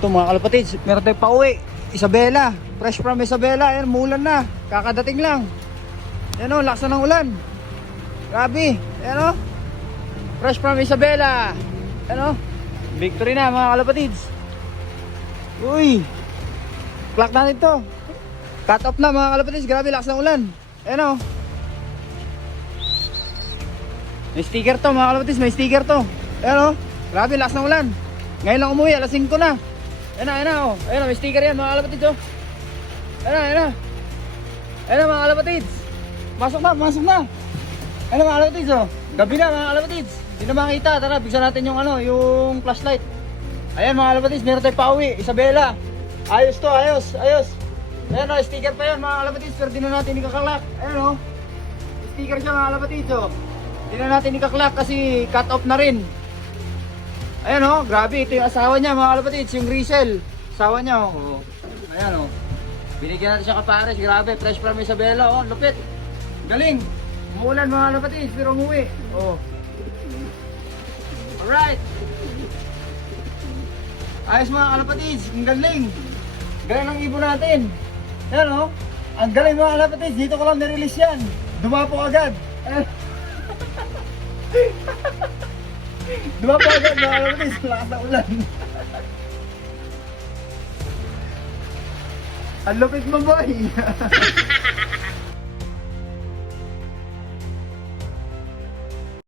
Ito mga kalapatids, meron tayong pauwi. Isabela, fresh from Isabela. Ayan, mulan na, kakadating lang. Ayan o, lakas na ng ulan. Grabe, ayan o. Fresh from Isabela. Ayan o, victory na mga kalapatids. Uy, clock na nito. Cut off na mga kalapatids, grabe lakas ng ulan. Ayan o. May sticker to mga kalapatids, may sticker to. Ayan o, grabe lakas ng ulan. Ngayon lang umuwi, alas 5 na. Ayan na o. Ayan na, may sticker yan mga kalapatids o. Ayan na, ayan na. Ayan na mga kalapatids. Masok na, masok na. Ayan na mga kalapatids o. Gabi na mga kalapatids. Hindi na makita. Tara, bigyan natin yung ano, yung flashlight. Ayan mga kalapatids, meron tayong pauwi. Isabela. Ayos to, ayos, ayos. Ayan o, sticker pa yan mga kalapatids. Pero di na natin ikaklak. Ayan o. Sticker siya mga kalapatids o. Di na natin ikaklak kasi cut off na rin. Ayan o, grabe, ito yung asawa niya mga kalapatids, yung Grisel. Asawa niya o. Ayan o. Binigyan natin siya kapares, grabe, fresh from Isabela o, lupit. Galing. Umuulan mga kalapatids, pero umuwi. O. Alright. Ayos mga kalapatids, ang galing. Galing ng ibon natin. Ayan o. Ang galing mga kalapatids, dito ko lang nirelease yan. Dumapo agad. Ayan. Dumapo agad mga kalapatids, lakas na ulan. Ang lupit mo boy.